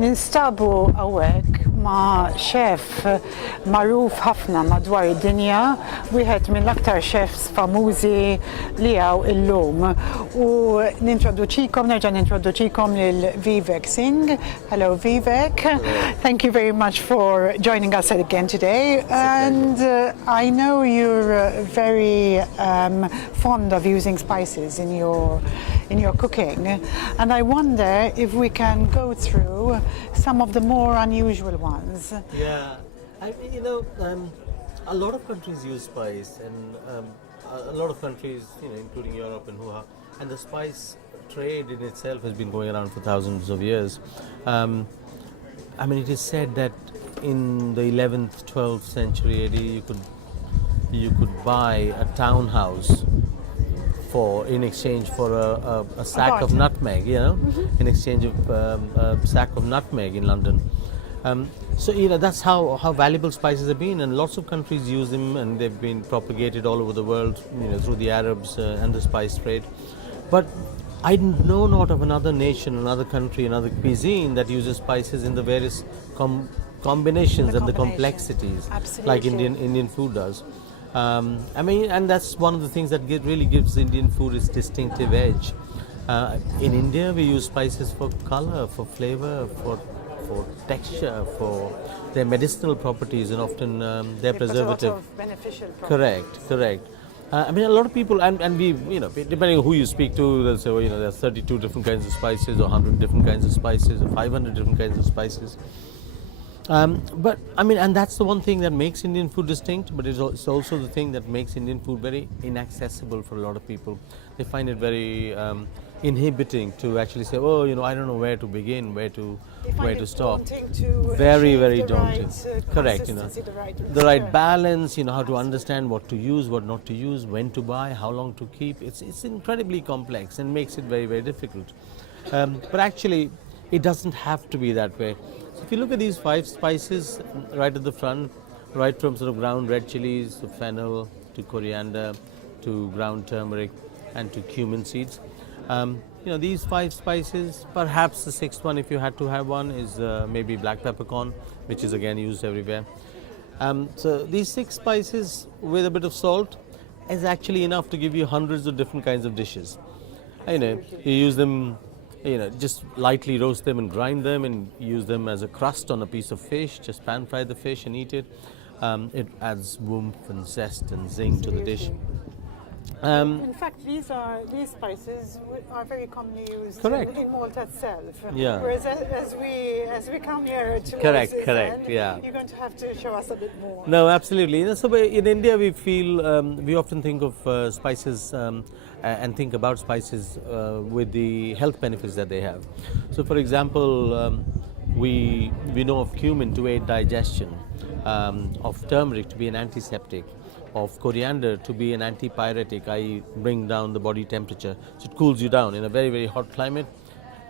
Ninstabu hawnhekk ma' chef magħruf ħafna madwar id-dinja, wieħed mill-aktar chefs famużi li hawn illum. U nerġa' nintroduċikom lil Vivek Singh. Hello Vivek. Thank you very much for joining us again today. And I know you're very fond of using spices in your cooking, and I wonder if we can go through some of the more unusual ones. Yeah, I mean, a lot of countries use spice, and a lot of countries, including Europe and Hoo-ha, and the spice trade in itself has been going around for thousands of years. I mean, it is said that in the 11th, 12th century AD, you could buy a townhouse in exchange for a sack of nutmeg, in exchange of a sack of nutmeg in London. So that's how valuable spices have been, and lots of countries use them, and they've been propagated all over the world, through the Arabs and the spice trade. But I know not of another nation, another country, another cuisine that uses spices in the various combinations and the complexities, like Indian food does. I mean, and that's one of the things that really gives Indian food its distinctive edge. In India, we use spices for color, for flavor, for texture, for their medicinal properties, and often they're preservative. A lot of beneficial properties. Correct. I mean, a lot of people, and we, depending on who you speak to, they'll say, well, there's 32 different kinds of spices, or 100 different kinds of spices, or 500 different kinds of spices. But I mean, and that's the one thing that makes Indian food distinct, but it's also the thing that makes Indian food very inaccessible for a lot of people. They find it very inhibiting to actually say, oh, I don't know where to begin, where to stop. Very daunting. Correct, the right balance, how to understand what to use, what not to use, when to buy, how long to keep. It's incredibly complex and makes it very, very difficult. But actually, it doesn't have to be that way. So if you look at these 5 spices right at the front, right from sort of ground red chilies to fennel to coriander to ground turmeric and to cumin seeds. These 5 spices, perhaps the 6th one, if you had to have one, is maybe black peppercorn, which is again used everywhere. So these 6 spices with a bit of salt is actually enough to give you hundreds of different kinds of dishes. You use them, just lightly roast them and grind them and use them as a crust on a piece of fish, just pan fry the fish and eat it. It adds warmth and zest and zing to the dish. In fact, these spices are very commonly used in Malta itself. Yeah. Whereas as we come here to correct, end, yeah. You're going to have to show us a bit more. No, absolutely. So in India, we feel we often think of spices and think about spices with the health benefits that they have. So, for example, we know of cumin to aid digestion, of turmeric to be an antiseptic, of coriander to be an antipyretic, i.e. bring down the body temperature. So it cools you down. In a very, very hot climate,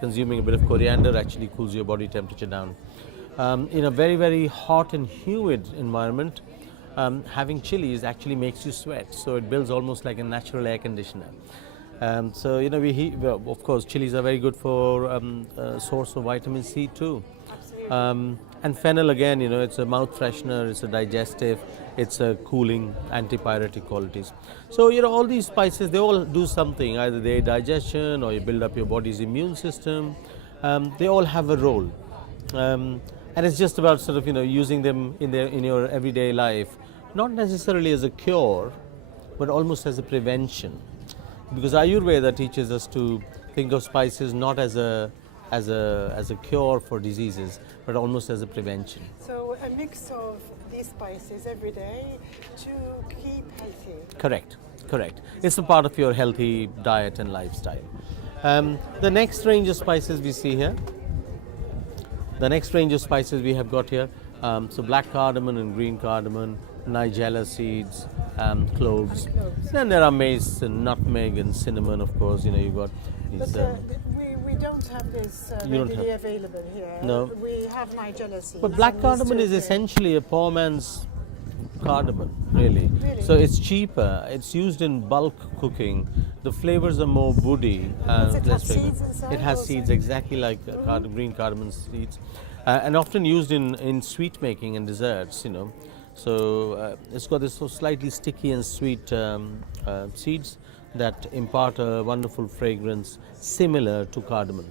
consuming a bit of coriander actually cools your body temperature down. In a very, very hot and humid environment, having chilies actually makes you sweat. So it builds almost like a natural air conditioner. So, of course, chilies are very good for a source of vitamin C too. And fennel, again, it's a mouth freshener, it's a digestive, it's a cooling, antipyretic qualities. So, all these spices, they all do something. Either they aid digestion or you build up your body's immune system. They all have a role. And it's just about sort of, using them in your everyday life, not necessarily as a cure, but almost as a prevention. Because Ayurveda teaches us to think of spices not as a cure for diseases, but almost as a prevention. So a mix of these spices every day to keep healthy. Correct. It's a part of your healthy diet and lifestyle. The next range of spices we see here. The next range of spices we have got here, so black cardamom and green cardamom, nigella seeds, cloves. Then there are mace and nutmeg and cinnamon, of course. You've got these. But we don't have this readily available here. No. We have nigella seeds. But black cardamom is essentially a poor man's cardamom, really. Really? So it's cheaper. It's used in bulk cooking. The flavors are more woody. Does it have less fragrant. seeds inside It has also? seeds exactly like green cardamom seeds, and often used in sweet making and desserts. So it's got this so slightly sticky and sweet seeds that impart a wonderful fragrance similar to cardamom.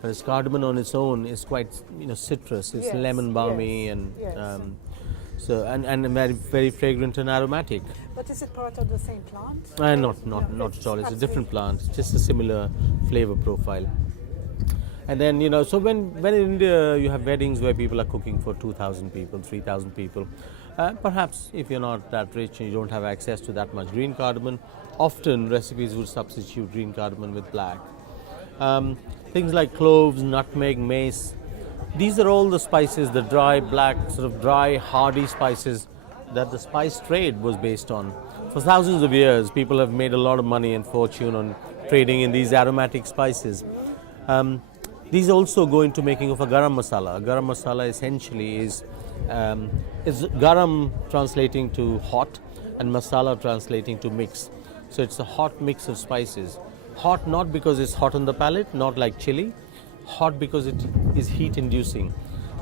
Whereas cardamom on its own is quite citrus. It's Yes, lemon balmy yes, and yes. and very very fragrant and aromatic. But is it part of the same plant? Not at all. It's a different plant. It's just a similar flavor profile. And then so when in India you have weddings where people are cooking for 2,000 people, 3,000 people, perhaps if you're not that rich and you don't have access to that much green cardamom, often recipes would substitute green cardamom with black. Things like cloves, nutmeg, mace. These are all the spices, the dry, black, sort of dry, hardy spices that the spice trade was based on. For thousands of years, people have made a lot of money and fortune on trading in these aromatic spices. These also go into making of a garam masala. A garam masala essentially is garam translating to hot and masala translating to mix. So it's a hot mix of spices. Hot not because it's hot on the palate, not like chili. Hot because it is heat inducing.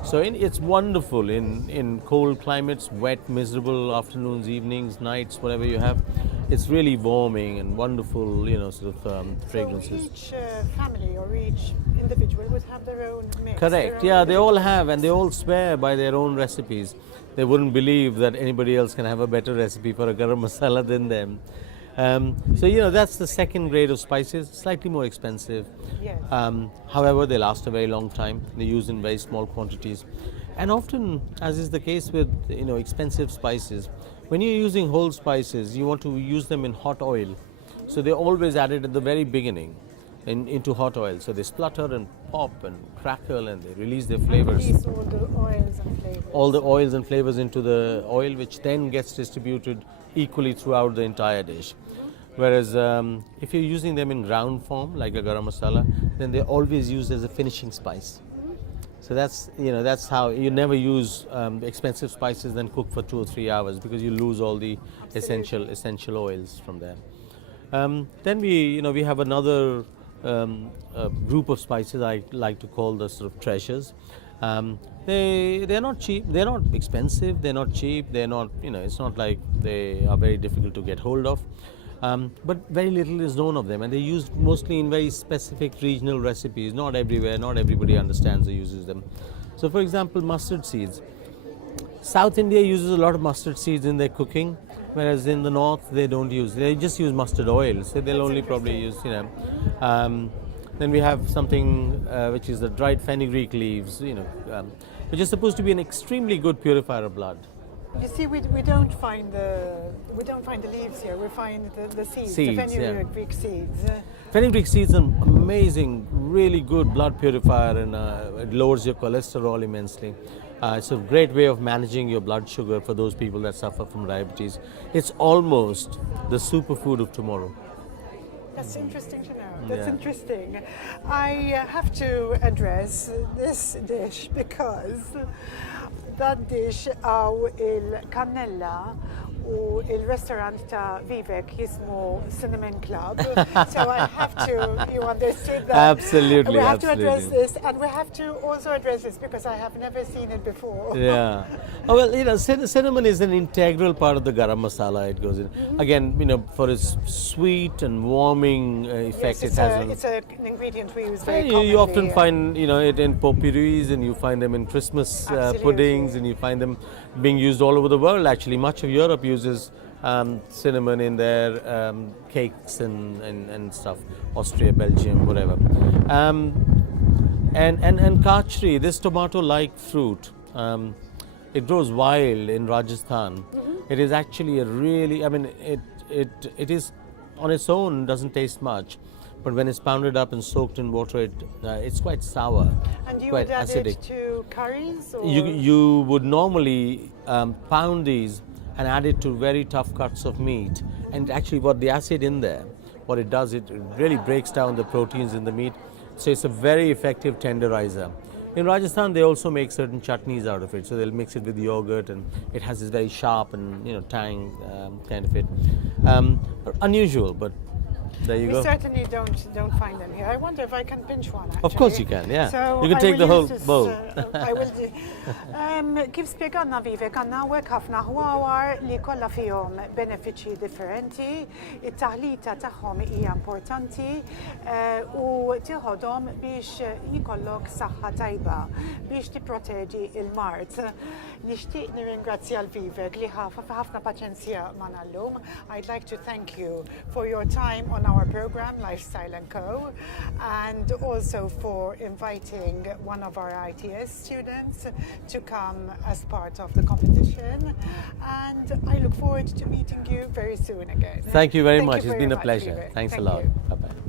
So it's wonderful in cold climates, wet, miserable afternoons, evenings, nights, whatever you have. It's really warming and wonderful, fragrances. So each family or each individual would have their own mix. Correct. Yeah, they all have, and they all swear by their own recipes. They wouldn't believe that anybody else can have a better recipe for a garam masala than them. So that's the second grade of spices, slightly more expensive. Yes. However, they last a very long time. They're used in very small quantities, and often, as is the case with expensive spices, when you're using whole spices, you want to use them in hot oil. So they're always added at the very beginning into hot oil. So they splutter and pop and crackle, and they release their flavors. Release all the oils and flavors. All the oils and flavors into the oil, which then gets distributed equally throughout the entire dish. Whereas if you're using them in ground form, like a garam masala, then they're always used as a finishing spice. So that's how you never use expensive spices then cook for 2 or 3 hours, because you lose all the essential oils from there. Then we have another group of spices I like to call the sort of treasures. They're not cheap, they're not expensive, they're not cheap, they're not it's not like they are very difficult to get hold of. But very little is known of them, and they're used mostly in very specific regional recipes. Not everywhere, not everybody understands or uses them. So for example, mustard seeds. South India uses a lot of mustard seeds in their cooking, whereas in the north they don't use. They just use mustard oil, so they'll only probably use then we have something which is the dried fenugreek leaves, which is supposed to be an extremely good purifier of blood. You see, we don't find the leaves here. We find the seeds, the fenugreek seeds. Fenugreek seeds are amazing, really good blood purifier, and it lowers your cholesterol immensely. It's a great way of managing your blood sugar for those people that suffer from diabetes. It's almost the superfood of tomorrow. That's interesting to know. That's interesting. I have to address this dish because that dish il cannella u il-restaurant ta' Vivek jismu Cinnamon Club. So I have to, you understood that. Absolutely, we have to address this, and we have to also address this because I have never seen it before. Yeah. Oh, well, cinnamon is an integral part of the garam masala. It goes in. Again, for its sweet and warming effect, Yes, it's an ingredient we use very commonly. You often find, it in potpourris, and you find them in Christmas puddings, and you find them being used all over the world. Actually, much of Europe uses cinnamon in their cakes and stuff. Austria, Belgium, whatever. And kachri, this tomato-like fruit, it grows wild in Rajasthan. It is actually a really, it is on its own doesn't taste much, but when it's pounded up and soaked in water, it's quite sour, and you quite would add acidic. it to curries? Or? You would normally pound these and add it to very tough cuts of meat, and actually what the acid in there, what it does, it really breaks down the proteins in the meat, so it's a very effective tenderizer. In Rajasthan, they also make certain chutneys out of it. So they'll mix it with yogurt, and it has this very sharp and tang kind of it. Unusual, but there you We go. certainly don't find them here. I wonder if I can pinch one. Actually. Of course you can, yeah. So You can I take will the whole use this, bowl. I will do. Kif spjeganna Vivek, għanna għek ħafna ħwawar li kollha fihom benefiċċji differenti, it-taħlita tagħhom hija importanti u tieħodhom biex jikollok saħħa tajba biex tipproteġi il-mart. Nixtieq nirringrazzja l-Vivek li ħafna paċenzja magħna llum. I'd like to thank you for your time on our program, Lifestyle&Co, and also for inviting one of our ITS students to come as part of the competition. And I look forward to meeting you very soon again. Thank you very much. Thank you It's been a very much, pleasure. Vivek. Thanks a Thank lot. you. Bye-bye.